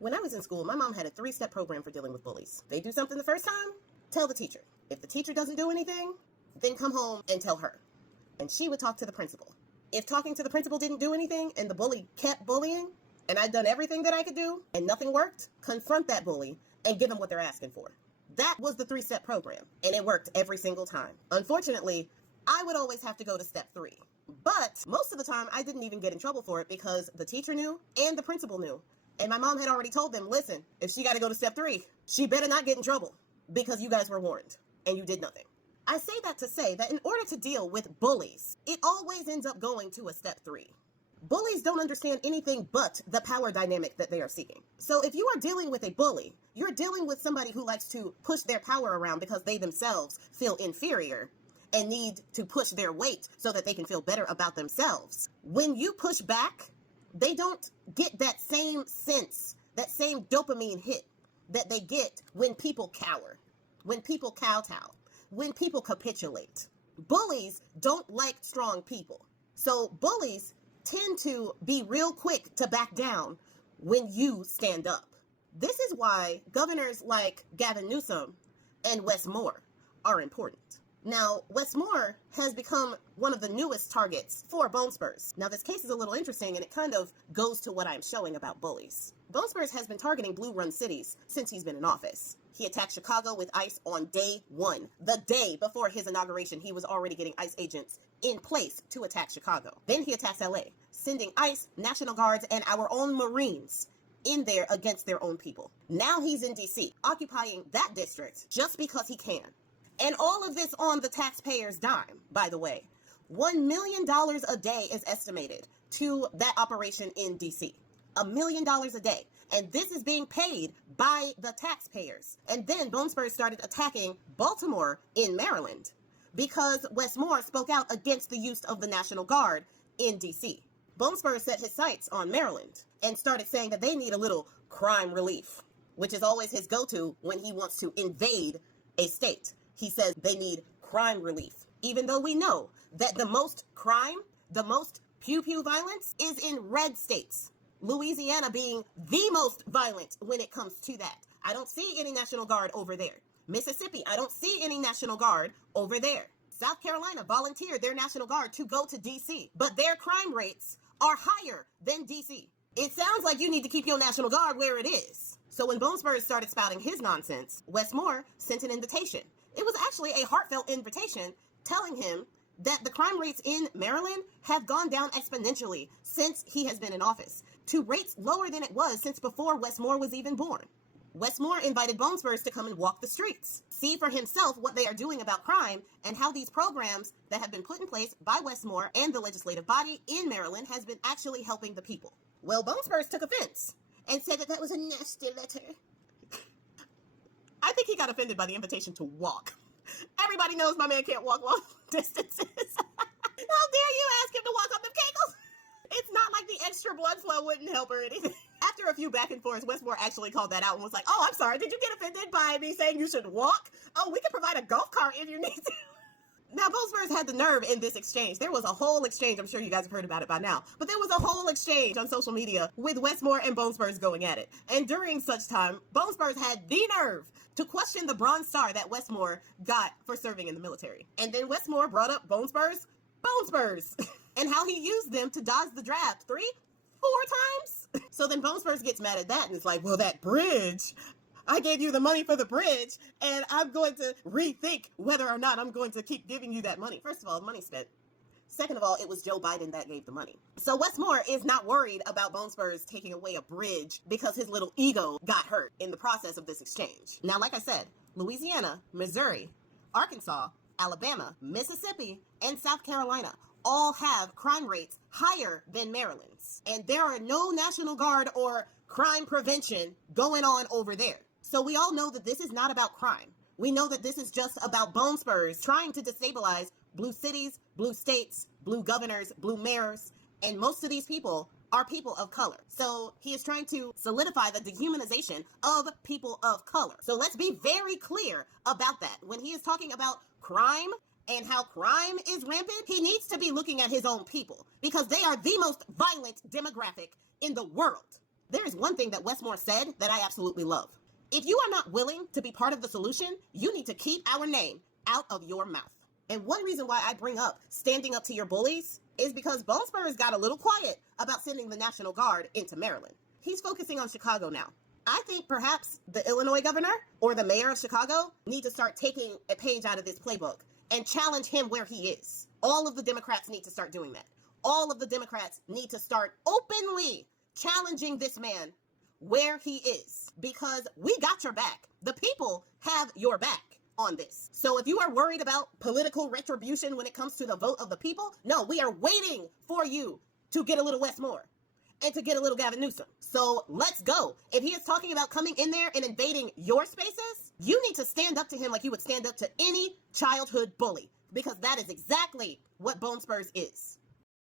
When I was in school, my mom had a 3-step program for dealing with bullies. They do something the first time, tell the teacher. If the teacher doesn't do anything, then come home and tell her. And she would talk to the principal. If talking to the principal didn't do anything and the bully kept bullying, and I'd done everything that I could do and nothing worked, confront that bully and give them what they're asking for. That was the 3-step program, and it worked every single time. Unfortunately, I would always have to go to step 3. But most of the time, I didn't even get in trouble for it because the teacher knew and the principal knew. And my mom had already told them, listen, if she got to go to step 3, she better not get in trouble because you guys were warned and you did nothing. I say that to say that in order to deal with bullies, it always ends up going to a step 3. Bullies don't understand anything but the power dynamic that they are seeking. So if you are dealing with a bully, you're dealing with somebody who likes to push their power around because they themselves feel inferior and need to push their weight so that they can feel better about themselves. When you push back, they don't get that same sense, that same dopamine hit that they get when people cower, when people kowtow, when people capitulate. Bullies don't like strong people. So bullies tend to be real quick to back down when you stand up. This is why governors like Gavin Newsom and Wes Moore are important. Now, Wes Moore has become one of the newest targets for Bone Spurs. Now, this case is a little interesting, and it kind of goes to what I'm showing about bullies. Bone Spurs has been targeting blue-run cities since he's been in office. He attacked Chicago with ICE on day 1. The day before his inauguration, he was already getting ICE agents in place to attack Chicago. Then he attacks LA, sending ICE, National Guards, and our own Marines in there against their own people. Now he's in DC, occupying that district just because he can. And all of this on the taxpayer's dime, by the way. $1 million a day is estimated to that operation in DC. $1 million a day. And this is being paid by the taxpayers. And then Bone Spurs started attacking Baltimore in Maryland because Wes Moore spoke out against the use of the National Guard in DC. Bone Spurs set his sights on Maryland and started saying that they need a little crime relief, which is always his go-to when he wants to invade a state. He says they need crime relief, even though we know that the most crime, the most pew-pew violence is in red states. Louisiana being the most violent when it comes to that. I don't see any National Guard over there. Mississippi, I don't see any National Guard over there. South Carolina volunteered their National Guard to go to DC, but their crime rates are higher than DC. It sounds like you need to keep your National Guard where it is. So when Bone Spurs started spouting his nonsense, Wes Moore sent an invitation. It was actually a heartfelt invitation telling him that the crime rates in Maryland have gone down exponentially since he has been in office, to rates lower than it was since before Wes Moore was even born. Wes Moore invited Bone Spurs to come and walk the streets, see for himself what they are doing about crime and how these programs that have been put in place by Wes Moore and the legislative body in Maryland has been actually helping the people. Well, Bone Spurs took offense and said that that was a nasty letter. I think he got offended by the invitation to walk. Everybody knows my man can't walk long distances. How dare you ask him to walk up them kegels? It's not like the extra blood flow wouldn't help or anything. After a few back and forths, Wes Moore actually called that out and was like, oh, I'm sorry, did you get offended by me saying you should walk? Oh, we can provide a golf cart if you need to. Now, Bone Spurs had the nerve in this exchange. There was a whole exchange. I'm sure you guys have heard about it by now. But there was a whole exchange on social media with Wes Moore and Bone Spurs going at it. And during such time, Bone Spurs had the nerve to question the Bronze Star that Wes Moore got for serving in the military. And then Wes Moore brought up Bone Spurs, and how he used them to dodge the draft 3-4 times. So then Bone Spurs gets mad at that and it's like, well, that bridge, I gave you the money for the bridge, and I'm going to rethink whether or not I'm going to keep giving you that money. First of all, money spent. Second of all, it was Joe Biden that gave the money. So Wes Moore is not worried about Bone Spurs taking away a bridge because his little ego got hurt in the process of this exchange. Now, like I said, Louisiana, Missouri, Arkansas, Alabama, Mississippi, and South Carolina all have crime rates higher than Maryland's. And there are no National Guard or crime prevention going on over there. So we all know that this is not about crime. We know that this is just about Bone Spurs trying to destabilize blue cities, blue states, blue governors, blue mayors, and most of these people are people of color. So he is trying to solidify the dehumanization of people of color. So let's be very clear about that. When he is talking about crime and how crime is rampant, he needs to be looking at his own people because they are the most violent demographic in the world. There is one thing that Westmore said that I absolutely love. If you are not willing to be part of the solution, you need to keep our name out of your mouth. And one reason why I bring up standing up to your bullies is because Bone Spurs got a little quiet about sending the National Guard into Maryland. He's focusing on Chicago now. I think perhaps the Illinois governor or the mayor of Chicago need to start taking a page out of this playbook and challenge him where he is. All of the Democrats need to start doing that. All of the Democrats need to start openly challenging this man where he is, because we got your back. The people have your back on this. So if you are worried about political retribution when it comes to the vote of the people, no, we are waiting for you to get a little Westmore and to get a little Gavin Newsom. So let's go. If he is talking about coming in there and invading your spaces, you need to stand up to him like you would stand up to any childhood bully, because that is exactly what Bone Spurs is.